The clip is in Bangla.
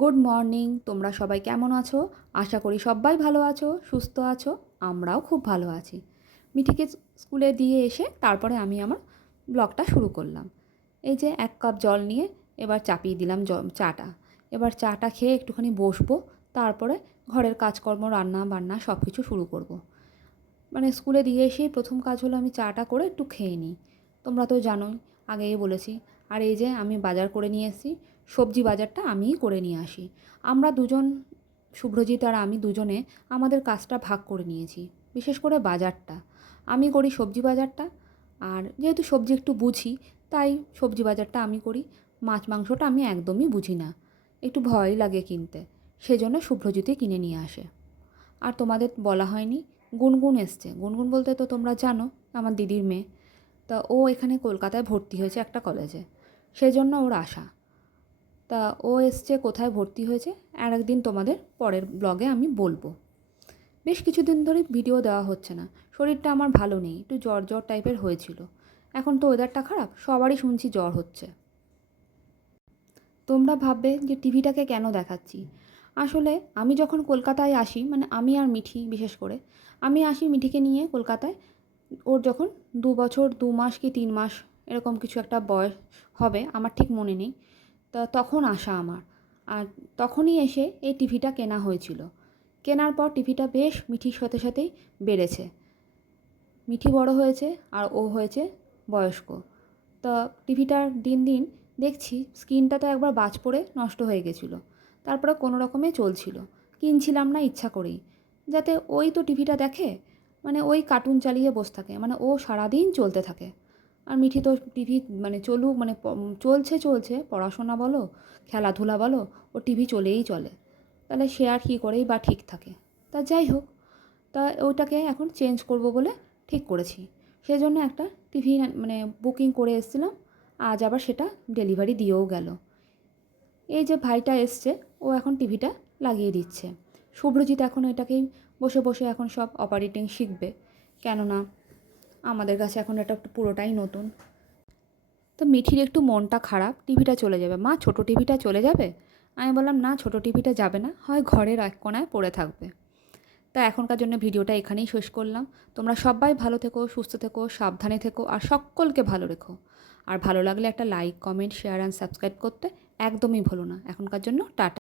Good morning. তোমরা সবাই কেমন আছো? আশা করি সবাই ভালো আছো, সুস্থ আছো। আমরাও খুব ভালো আছি। মিঠিকে স্কুলে দিয়ে এসে তারপরে আমি আমার ব্লগটা শুরু করলাম। এই যে 1 কাপ জল নিয়ে এবার চাপিয়ে দিলাম চাটা। এবার চাটা খেয়ে একটুখানি বসবো, তারপরে ঘরের কাজকর্ম, রান্না বান্না সব কিছু শুরু করব। মানে স্কুলে দিয়ে এসেই প্রথম কাজ হলো আমি চাটা করে একটু খেয়ে নিই। তোমরা তো জানোই, আগেই বলেছি। আর এই যে আমি বাজার করে নিয়ে এসেছি, সবজি বাজারটা আমিই করে নিয়ে আসি। আমরা দুজন, শুভ্রজিৎ আর আমি দুজনে আমাদের কাজটা ভাগ করে নিয়েছি। বিশেষ করে বাজারটা আমি করি, সবজি বাজারটা। আর যেহেতু সবজি একটু বুঝি, তাই সবজি বাজারটা আমি করি। মাছ মাংসটা আমি একদমই বুঝি না, একটু ভয়ই লাগে কিনতে। সেজন্য শুভ্রজিৎই কিনে নিয়ে আসে। আর তোমাদের বলা হয়নি, গুনগুন এসছে। গুনগুন বলতে তো তোমরা জানো, আমার দিদির মেয়ে। তা ও এখানে কলকাতায় ভর্তি হয়েছে একটা কলেজে, সেজন্য ওর আশা। তা ও এসছে, কোথায় ভর্তি হয়েছে আর একদিন তোমাদের পরের ব্লগে আমি বলবো। বেশ কিছুদিন ধরে ভিডিও দেওয়া হচ্ছে না, শরীরটা আমার ভালো নেই, একটু জ্বর জ্বর টাইপের হয়েছিল। এখন তো ওয়েদারটা খারাপ, সবারই শুনছি জ্বর হচ্ছে। তোমরা ভাববে যে টিভিটাকে কেন দেখাচ্ছি। আসলে আমি যখন কলকাতায় আসি, মানে আমি আর মিঠি বিশেষ করে, আমি আসি মিঠিকে নিয়ে কলকাতায়। ওর যখন 2 বছর 2 মাস কি 3 মাস এরকম কিছু একটা বয়স হবে, আমার ঠিক মনে নেই। তা তখন আসা আমার। আর তখনই এসে এই টিভিটা কেনা হয়েছিল। কেনার পর টিভিটা বেশ মিঠির সাথে সাথেই বেড়েছে। মিঠি বড় হয়েছে আর ও হয়েছে বয়স্ক। তা টিভিটার দিন দিন দেখছি স্ক্রিনটা তো একবার বাজ পড়ে নষ্ট হয়ে গেছিলো। তারপরে কোনো রকমে চলছিল, কিনছিলাম না ইচ্ছা করেই, যাতে ওই তো টিভিটা দেখে, মানে ওই কার্টুন চালিয়ে বসে থাকে, মানে ও সারাদিন চলতে থাকে। আর মিঠি তো টিভি মানে চলুক, মানে চলছে পড়াশোনা বলো, খেলাধুলা বলো, ও টিভি চলেই চলে। তাহলে সে আর কী করেই বা ঠিক থাকে। তা যাই হোক, তা ওইটাকে এখন চেঞ্জ করব বলে ঠিক করেছি। সেজন্য একটা টিভি মানে বুকিং করে এসেছিলাম। আজ আবার সেটা ডেলিভারি দিয়েও গেল। এই যে ভাইটা এসছে, ও এখন টিভিটা লাগিয়ে দিচ্ছে। শুভ্রজিৎ এখন এটাকেই বসে বসে এখন সব অপারেটিং শিখবে, কেননা আমাদের কাছে এখন এটা একটু পুরোটাই নতুন। তো মিঠির একটু মনটা খারাপ, টিভিটা চলে যাবে। মা, ছোটো টিভিটা চলে যাবে? আমি বললাম না, ছোটো টিভিটা যাবে না, হয় ঘরের এক কোণায় পড়ে থাকবে। তা এখনকার জন্য ভিডিওটা এখানেই শেষ করলাম। তোমরা সবাই ভালো থেকো, সুস্থ থেকো, সাবধানে থেকো, আর সকলকে ভালো রেখো। আর ভালো লাগলে একটা like, comment, share and subscribe করতে একদমই ভুলো না। এখনকার জন্য টাটা।